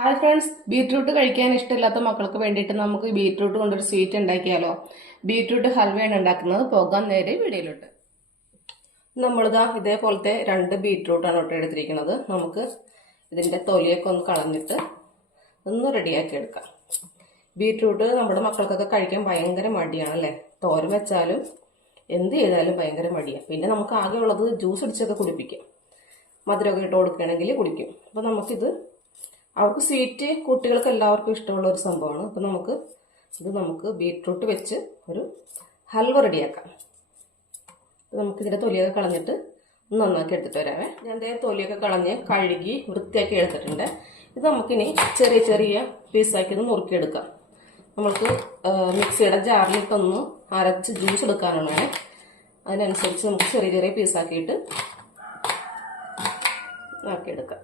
Hi friends beetroot കഴിക്കാൻ ഇഷ്ടമില്ലാത്ത മക്കൾക്ക് വേണ്ടിയിട്ട് നമുക്ക് ബീറ്റ്റൂട്ട് കൊണ്ടൊരു സ്വീറ്റ് ഉണ്ടാക്കിയാലോ? ബീറ്റ്റൂട്ട് ഹൽവയാണ് ഉണ്ടാക്കുന്നത്. പോകാൻ നേരെ വീടിയിലോട്ട് നമ്മളിതാ ഇതേപോലത്തെ രണ്ട് ബീറ്റ്റൂട്ടാണ് ഒട്ട് എടുത്തിരിക്കുന്നത്. നമുക്ക് ഇതിന്റെ തൊലിയൊക്കെ ഒന്ന് കളഞ്ഞിട്ട് ഒന്ന് റെഡിയാക്കി എടുക്കാം. ബീറ്റ്റൂട്ട് നമ്മുടെ മക്കൾക്കൊക്കെ കഴിക്കാൻ ഭയങ്കര മടിയാണ് അല്ലേ? തോരൻ വെച്ചാലും എന്ത് ചെയ്താലും ഭയങ്കര മടിയാണ് പിന്നെ നമുക്ക് ആകെ ഉള്ളത് ജ്യൂസ് അടിച്ചൊക്കെ കുടിപ്പിക്കാം. മധുരമൊക്കെ ഇട്ട് കൊടുക്കുകയാണെങ്കിൽ കുടിക്കും. അപ്പോൾ നമുക്കിത് അവർക്ക് സ്വീറ്റ് കുട്ടികൾക്ക് എല്ലാവർക്കും ഇഷ്ടമുള്ള ഒരു സംഭവമാണ്. അപ്പോൾ നമുക്ക് ഇത് നമുക്ക് ബീട്രൂട്ട് വെച്ച് ഒരു ഹൽവ റെഡിയാക്കാം. അപ്പം നമുക്ക് ഇതിന്റെ തൊലിയൊക്കെ കളഞ്ഞിട്ട് നന്നാക്കി എടുത്തിട്ട് വരാവേ. ഞാൻ അതേ തൊലിയൊക്കെ കളഞ്ഞ് കഴുകി വൃത്തിയാക്കി എടുത്തിട്ടുണ്ട്. ഇത് നമുക്കിനി ചെറിയ ചെറിയ പീസാക്കി ഒന്ന് നുറുക്കിയെടുക്കാം നമ്മൾക്ക് മിക്സിയുടെ ജാറിലിട്ടൊന്ന് അരച്ച് ജ്യൂസ് എടുക്കാനാണ് അതിനനുസരിച്ച് നമുക്ക് ചെറിയ ചെറിയ പീസാക്കിയിട്ട് ആക്കിയെടുക്കാം.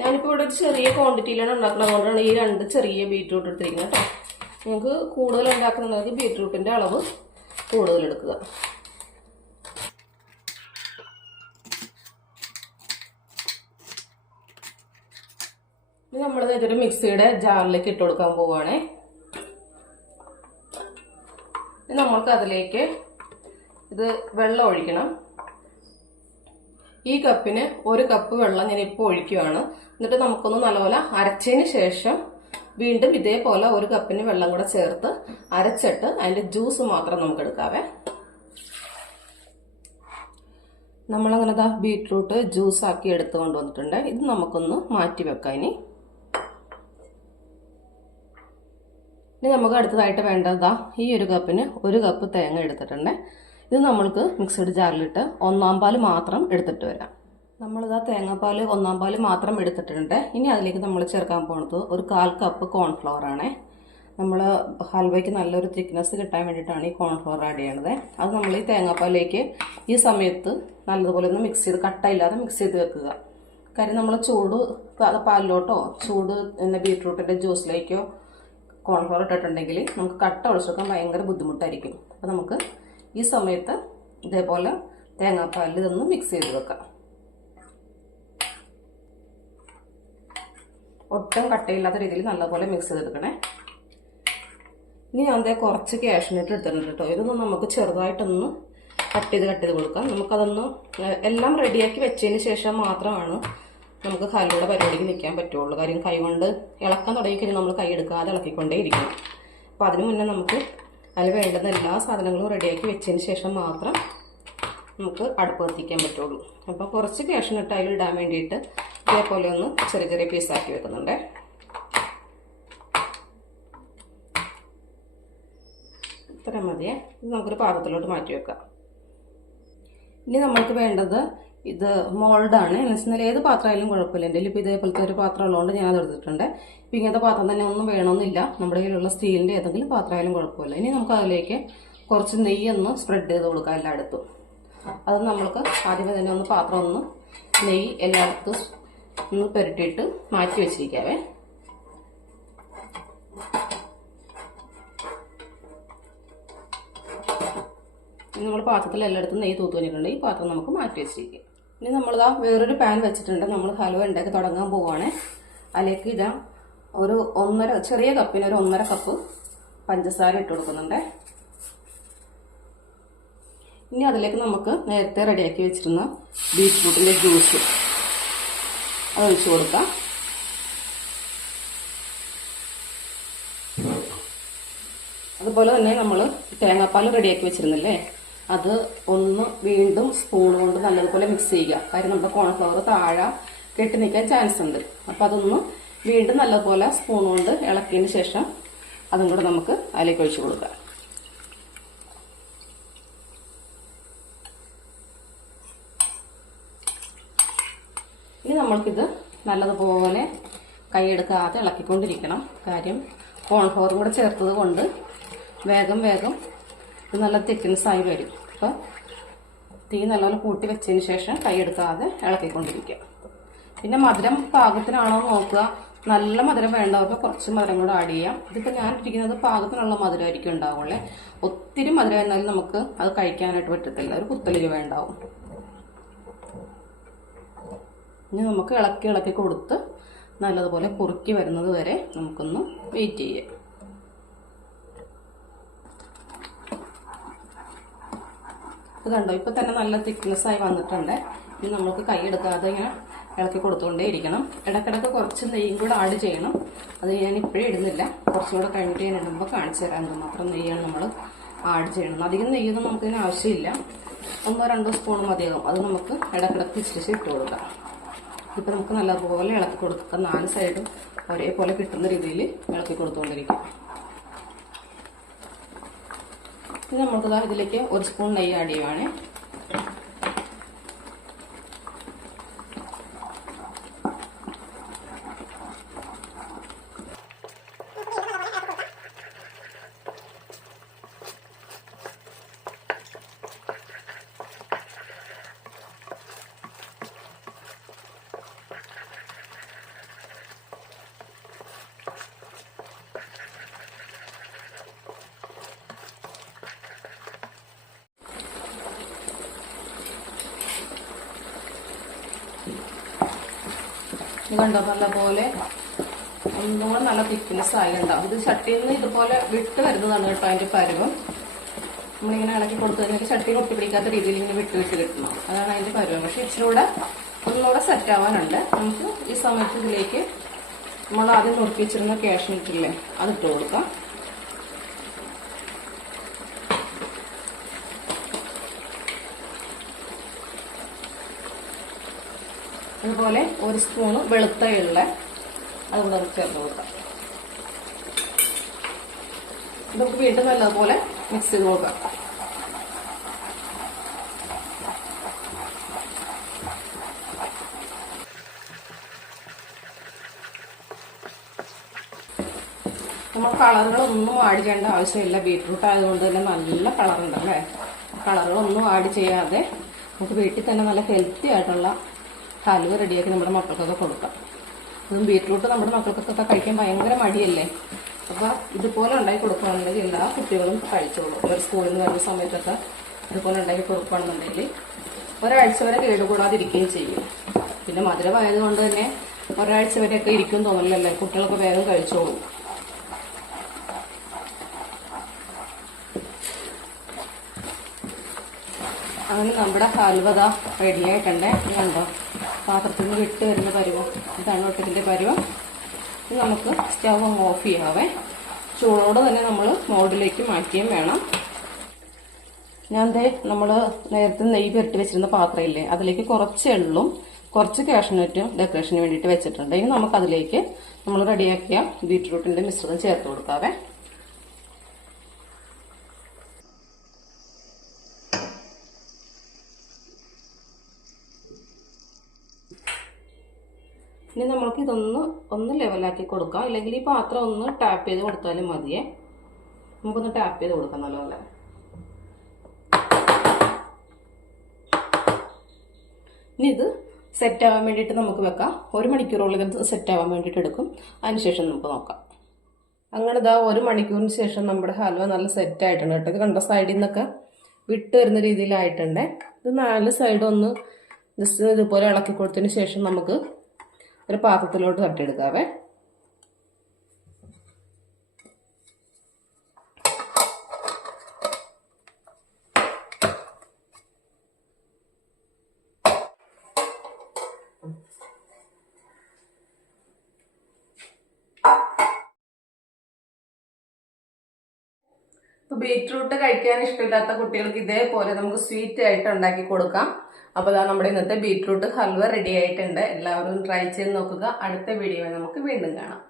ഞാനിപ്പോൾ ഇവിടെ ഒരു ചെറിയ ക്വാണ്ടിറ്റിയിലാണ് ഉണ്ടാക്കുന്നത്. അതുകൊണ്ടാണ് ഈ രണ്ട് ചെറിയ ബീറ്റ്റൂട്ട് എടുത്തിരിക്കുന്നത് കേട്ടോ. നിങ്ങൾക്ക് കൂടുതൽ ഉണ്ടാക്കുന്നുണ്ടെങ്കിൽ ബീറ്റ്റൂട്ടിന്റെ അളവ് കൂടുതൽ എടുക്കുക. നമ്മൾ ഇതൊരു മിക്സിയുടെ ജാറിലേക്ക് ഇട്ട് കൊടുക്കാൻ പോവുകയാണേ. നമ്മൾക്ക് അതിലേക്ക് ഇത് വെള്ളം ഒഴിക്കണം. ഈ കപ്പിന് ഒരു കപ്പ് വെള്ളം ഞാൻ ഇപ്പോൾ ഒഴിക്കുകയാണ് എന്നിട്ട് നമുക്കൊന്ന് നല്ലപോലെ അരച്ചതിന് ശേഷം വീണ്ടും ഇതേപോലെ ഒരു കപ്പിന് വെള്ളം കൂടെ ചേർത്ത് അരച്ചിട്ട് അതിന്റെ ജ്യൂസ് മാത്രം നമുക്ക് എടുക്കാവേ. നമ്മളങ്ങനെ ദാ ബീട്രൂട്ട് ജ്യൂസ് ആക്കി എടുത്ത് കൊണ്ടുവന്നിട്ടുണ്ട്. ഇത് നമുക്കൊന്ന് മാറ്റി വെക്കാം ഇനി. ഇനി നമുക്ക് അടുത്തതായിട്ട് വേണ്ടതാ ഈ ഒരു കപ്പിന് ഒരു കപ്പ് തേങ്ങ എടുത്തിട്ടുണ്ട്. ഇത് നമ്മൾക്ക് മിക്സഡ് ജാറിലിട്ട് ഒന്നാം പാൽ മാത്രം എടുത്തിട്ട് വരാം. നമ്മളിതാ തേങ്ങാപ്പാൽ ഒന്നാം പാൽ മാത്രം എടുത്തിട്ടുണ്ട്. ഇനി അതിലേക്ക് നമ്മൾ ചേർക്കാൻ പോണത് ഒരു കാൽ കപ്പ് കോൺഫ്ലവർ ആണ്. നമ്മൾ ഹൽവയ്ക്ക് നല്ലൊരു തിക്നെസ് കിട്ടാൻ വേണ്ടിയിട്ടാണ് ഈ കോൺഫ്ലവർ ആഡ് ചെയ്യണത്. അത് നമ്മൾ ഈ തേങ്ങാപ്പാലിലേക്ക് ഈ സമയത്ത് നല്ലതുപോലെ ഒന്ന് മിക്സ് ചെയ്ത് കട്ടയില്ലാതെ മിക്സ് ചെയ്ത് വെക്കുക. കാര്യം നമ്മൾ ചൂട് പാലിലോട്ടോ ചൂട് എന്ന ബീട്രൂട്ടിന്റെ ജ്യൂസിലേക്കോ കോൺഫ്ലവർ ഇട്ടിട്ടുണ്ടെങ്കിൽ നമുക്ക് കട്ട ഒഴിച്ചെടുക്കാൻ ഭയങ്കര ബുദ്ധിമുട്ടായിരിക്കും. അപ്പോൾ നമുക്ക് ഈ സമയത്ത് ഇതേപോലെ തേങ്ങാപ്പാലിൽ ഇതൊന്ന് മിക്സ് ചെയ്ത് വെക്കാം. ഒട്ടും കട്ടയില്ലാത്ത രീതിയിൽ നല്ലപോലെ മിക്സ് ചെയ്തെടുക്കണേ. ഇനി ഞാൻ അതേ കുറച്ച് ക്യാഷ്നട്ട് എടുത്തിട്ടുണ്ട് കേട്ടോ. ഇതൊന്നും നമുക്ക് ചെറുതായിട്ടൊന്ന് കട്ട് ചെയ്ത് കട്ട് ചെയ്ത് കൊടുക്കാം. നമുക്കതൊന്ന് എല്ലാം റെഡിയാക്കി വെച്ചതിന് ശേഷം മാത്രമാണ് നമുക്ക് കല്ലുള്ള പരിപാടിക്ക് നിൽക്കാൻ പറ്റുള്ളൂ. കാര്യം കൈ കൊണ്ട് ഇളക്കാൻ തുടങ്ങിക്കഴിഞ്ഞാൽ നമ്മൾ കൈ എടുക്കാതെ ഇളക്കിക്കൊണ്ടേ ഇരിക്കണം. അപ്പോൾ അതിന് മുന്നേ നമുക്ക് അതിൽ വേണ്ടുന്ന എല്ലാ സാധനങ്ങളും റെഡിയാക്കി വെച്ചതിന് ശേഷം മാത്രം നമുക്ക് അടുപ്പ് കത്തിക്കാൻ പറ്റുള്ളൂ. അപ്പോൾ കുറച്ച് ക്യാഷ്നട്ട് അതിൽ ഇടാൻ വേണ്ടിയിട്ട് ഇതേപോലെ ഒന്ന് ചെറിയ ചെറിയ പീസാക്കി വെക്കുന്നുണ്ടേ. ഇത്ര മതിയേ. ഇത് നമുക്കൊരു പാത്രത്തിലോട്ട് മാറ്റി വെക്കാം. ഇനി നമ്മൾക്ക് വേണ്ടത് ഇത് മോൾഡാണ്. എന്ന് വെച്ചാൽ ഏത് പാത്രമായാലും കുഴപ്പമില്ല. എന്റെ ഇപ്പോൾ ഇതേപോലത്തെ ഒരു പാത്രം ഉള്ളതുകൊണ്ട് ഞാനത് എടുത്തിട്ടുണ്ട്. ഇപ്പം ഇങ്ങനത്തെ പാത്രം തന്നെ ഒന്നും വേണമെന്നില്ല. നമ്മുടെ കയ്യിലുള്ള സ്റ്റീലിന്റെ ഏതെങ്കിലും പാത്രമായാലും കുഴപ്പമില്ല. ഇനി നമുക്ക് അതിലേക്ക് കുറച്ച് നെയ്യ് ഒന്ന് സ്പ്രെഡ് ചെയ്ത് കൊടുക്കാം എല്ലായിടത്തും. അത് നമ്മൾക്ക് ആദ്യമേ തന്നെ ഒന്ന് പാത്രം ഒന്ന് നെയ്യ് എല്ലായിടത്തും ഒന്ന് പുരട്ടിയിട്ട് മാറ്റി വെച്ചിരിക്കാവേ. നമ്മൾ പാത്രത്തിൽ എല്ലായിടത്തും നെയ്യ് തൂത്ത് വന്നിട്ടുണ്ട്. ഈ പാത്രം നമുക്ക് മാറ്റി വെച്ചിരിക്കാം. ഇനി നമ്മളിതാ വേറൊരു പാൻ വെച്ചിട്ടുണ്ട്. നമ്മൾ ഹലുവ ഉണ്ടാക്കി തുടങ്ങാൻ പോവുകയാണ് അതിലേക്ക് ഇതാ ഒരു ഒന്നര ചെറിയ കപ്പിന് ഒരു ഒന്നര കപ്പ് പഞ്ചസാര ഇട്ട് കൊടുക്കുന്നുണ്ട്. ഇനി അതിലേക്ക് നമുക്ക് നേരത്തെ റെഡിയാക്കി വെച്ചിരുന്ന ബീറ്റ്റൂട്ടിന്റെ ജ്യൂസ് അത് ഒഴിച്ചു കൊടുക്കാം. അതുപോലെ തന്നെ നമ്മൾ തേങ്ങാപ്പാൽ റെഡിയാക്കി വെച്ചിരുന്നില്ലേ? അത് ഒന്ന് വീണ്ടും സ്പൂൺ കൊണ്ട് നല്ലതുപോലെ മിക്സ് ചെയ്യുക. കാര്യം നമ്മുടെ കോൺഫ്ലവർ താഴെ കെട്ടി നിൽക്കാൻ ചാൻസ് ഉണ്ട്. അപ്പം അതൊന്ന് വീണ്ടും നല്ലതുപോലെ സ്പൂൺ കൊണ്ട് ഇളക്കിയതിന് ശേഷം അതും കൂടെ നമുക്ക് അതിലേക്ക് ഒഴിച്ചു കൊടുക്കാം ഇനി നമ്മൾക്കിത് നല്ലതുപോലെ കൈയെടുക്കാതെ ഇളക്കിക്കൊണ്ടിരിക്കണം. കാര്യം കോൺഫ്ലവർ കൂടെ ചേർത്തത് കൊണ്ട് വേഗം വേഗം ഇത് നല്ല തിക്നെസ്സായി വരും. അപ്പോൾ തീ നല്ലപോലെ കൂട്ടി വെച്ചതിന് ശേഷം കൈ എടുക്കാതെ ഇളക്കിക്കൊണ്ടിരിക്കുക. പിന്നെ മധുരം പാകത്തിനാണോ നോക്കുക. നല്ല മധുരം വേണ്ടവർക്ക് കുറച്ച് മധുരം കൂടെ ആഡ് ചെയ്യാം. ഇതിപ്പോൾ ഞാൻ ഇരിക്കുന്നത് പാകത്തിനുള്ള മധുരമായിരിക്കും ഉണ്ടാവുള്ളേ. ഒത്തിരി മധുരം എന്നാലും നമുക്ക് അത് കഴിക്കാനായിട്ട് പറ്റത്തില്ല. ഒരു കുത്തലിരിവ വേണ്ടാവും. ഇനി നമുക്ക് ഇളക്കി ഇളക്കി കൊടുത്ത് നല്ലതുപോലെ കുറുക്കി വരുന്നത് വരെ നമുക്കൊന്ന് വെയിറ്റ് ചെയ്യാം. ഇത് കണ്ടോ? ഇപ്പം തന്നെ നല്ല ആയി വന്നിട്ടുണ്ട്. ഇനി നമുക്ക് കൈ എടുക്കാതെ ഇങ്ങനെ ഇളക്കി കൊടുത്തുകൊണ്ടേ ഇരിക്കണം. ഇടക്കിടക്ക് കുറച്ച് നെയ്യും കൂടെ ആഡ് ചെയ്യണം. അത് ഞാൻ ഇപ്പോഴേ ഇടുന്നില്ല. കുറച്ചും കൂടെ കഴിഞ്ഞിട്ട് ഞാൻ ഇടുമ്പോൾ കാണിച്ചു തരാം. മാത്രം നെയ്യാണ് നമ്മൾ ആഡ് ചെയ്യണം അധികം നെയ്യൊന്നും നമുക്കിതിന് ആവശ്യമില്ല. ഒന്നോ രണ്ടോ സ്പൂൺ മതിയാകും. അത് നമുക്ക് ഇടക്കിടക്ക് ഇച്ചിരി ഇട്ട് കൊടുക്കാം. ഇപ്പം നമുക്ക് നല്ലതുപോലെ ഇളക്കി കൊടുക്കാം. നാല് സൈഡും ഒരേപോലെ കിട്ടുന്ന രീതിയിൽ ഇളക്കി കൊടുത്തുകൊണ്ടിരിക്കാം ഇനി നമുക്ക് ഇതിലേക്ക് ഒരു സ്പൂൺ നെയ്യ് ആഡ് ചെയ്യുവാണേ. ഇത് കണ്ടോ നല്ലപോലെ പോലെ ഒന്നുകൂടെ നല്ല തിക്നെസ് ആയിട്ടുണ്ടാവും ഇത് ചട്ടിയിൽ നിന്ന് ഇതുപോലെ വിട്ട് വരുന്നതാണ് കേട്ടോ അതിന്റെ പരുവം. നമ്മളിങ്ങനെ ഇളക്കി കൊടുത്തു കഴിഞ്ഞാൽ ചട്ടി കൊട്ടി പിടിക്കാത്ത രീതിയിൽ ഇങ്ങനെ വിട്ട് വിട്ട് കിട്ടണം. അതാണ് അതിന്റെ പരുവം. പക്ഷെ ഇച്ചിരി കൂടെ ഒന്നുകൂടെ സെറ്റ് ആവാനുണ്ട്. നമുക്ക് ഈ സമയത്ത് ഇതിലേക്ക് നമ്മൾ ആദ്യം നുറുക്കി വെച്ചിരുന്ന ക്യാഷ് ഇട്ടില്ലേ ഇട്ട് കൊടുക്കാം. അതുപോലെ ഒരു സ്പൂണ് വെളുത്ത ഉള്ള അത് കൂടെ നമുക്ക് ചേർത്ത് കൊടുക്കാം. നമുക്ക് വീണ്ടും നല്ലതുപോലെ മിക്സ് ചെയ്ത് കൊടുക്കാം. നമ്മൾ കളറുകളൊന്നും ആഡ് ചെയ്യേണ്ട ആവശ്യമില്ല. ബീട്രൂട്ട് ആയതുകൊണ്ട് തന്നെ നല്ല കളറുണ്ട് അല്ലേ? കളറുകളൊന്നും ആഡ് ചെയ്യാതെ നമുക്ക് വീട്ടിൽ തന്നെ നല്ല ഹെൽത്തി ആയിട്ടുള്ള ഹലുവ റെഡിയാക്കി നമ്മുടെ മക്കൾക്കൊക്കെ കൊടുക്കാം. അതും ബീറ്റ്റൂട്ട് നമ്മുടെ മക്കൾക്കൊക്കെ കഴിക്കാൻ ഭയങ്കര മടിയല്ലേ? അപ്പോൾ ഇതുപോലെ ഉണ്ടാക്കി കൊടുക്കുകയാണെന്നുണ്ടെങ്കിൽ എല്ലാ കുട്ടികളും കഴിച്ചോളൂ. ഒരു സ്കൂളിൽ നിന്ന് വരുന്ന സമയത്തൊക്കെ ഇതുപോലെ ഉണ്ടാക്കി കൊടുക്കുകയാണെന്നുണ്ടെങ്കിൽ ഒരാഴ്ച വരെ കേടുകൂടാതിരിക്കുകയും ചെയ്യും. പിന്നെ മധുരമായതുകൊണ്ട് തന്നെ ഒരാഴ്ച വരെയൊക്കെ ഇരിക്കും തോന്നലല്ലേ കുട്ടികളൊക്കെ വേഗം കഴിച്ചോളും. അങ്ങനെ നമ്മുടെ ഹൽവത റെഡിയായിട്ടുണ്ട് കണ്ടോ? പാത്രത്തിൽ നിന്ന് വിട്ട് വരുന്ന പരുവം. ഇതാണ് ഒട്ടത്തിന്റെ പരുവം. ഇത് നമുക്ക് സ്റ്റവ് ഓഫ് ചെയ്യാവേ. ചൂടോടെ തന്നെ നമ്മൾ മോഡിലേക്ക് മാറ്റിയും വേണം. ഞാൻ ദേ നമ്മൾ നേരത്തെ നെയ്യ് പുരട്ടി വെച്ചിരുന്ന പാത്രമില്ലേ അതിലേക്ക് കുറച്ച് എള്ളും കുറച്ച് കാഷ്നറ്റും ഡെക്കറേഷന് വേണ്ടിയിട്ട് വെച്ചിട്ടുണ്ട്. ഇനി നമുക്കതിലേക്ക് നമ്മൾ റെഡിയാക്കിയ ബീറ്റ്റൂട്ടിന്റെ മിശ്രിതം ചേർത്ത് കൊടുക്കാവേ ഇനി നമ്മൾക്ക് ഇതൊന്ന് ഒന്ന് ലെവലാക്കി കൊടുക്കാം. അല്ലെങ്കിൽ ഈ പാത്രം ഒന്ന് ടാപ്പ് ചെയ്ത് കൊടുത്താലും മതിയേ. നമുക്കൊന്ന് ടാപ്പ് ചെയ്ത് കൊടുക്കാം നല്ലപോലെ. ഇനി ഇത് സെറ്റ് ആവാൻ വേണ്ടിയിട്ട് നമുക്ക് വെക്കാം. ഒരു മണിക്കൂറോളം ഇത് സെറ്റ് ആവാൻ വേണ്ടിയിട്ട് എടുക്കും. അതിനുശേഷം നമുക്ക് നോക്കാം. അങ്ങനെ ഇതാ ഒരു മണിക്കൂറിന് ശേഷം നമ്മുടെ ഹൽവ നല്ല സെറ്റ് ആയിട്ടുണ്ട് കേട്ടോ. ഇത് കണ്ട സൈഡിൽ നിന്നൊക്കെ വിട്ട് വരുന്ന രീതിയിലായിട്ടുണ്ട്. ഇത് നാല് സൈഡൊന്ന് ജസ്റ്റ് ഇതുപോലെ ഇളക്കി കൊടുത്തതിന് ശേഷം നമുക്ക് ഒരു പാത്രത്തിലോട്ട് തട്ടിയെടുക്കാവേ. ബീറ്റ്റൂട്ട് കഴിക്കാൻ ഇഷ്ടമില്ലാത്ത കുട്ടികൾക്ക് ഇതേപോലെ നമുക്ക് സ്വീറ്റ് ആയിട്ട് ഉണ്ടാക്കി കൊടുക്കാം. അപ്പോൾ അതാ നമ്മുടെ ഇന്നത്തെ ബീറ്റ്റൂട്ട് ഹൽവ റെഡി ആയിട്ടുണ്ട്. എല്ലാവരും ട്രൈ ചെയ്ത് നോക്കുക. അടുത്ത വീഡിയോയിൽ നമുക്ക് വീണ്ടും കാണാം.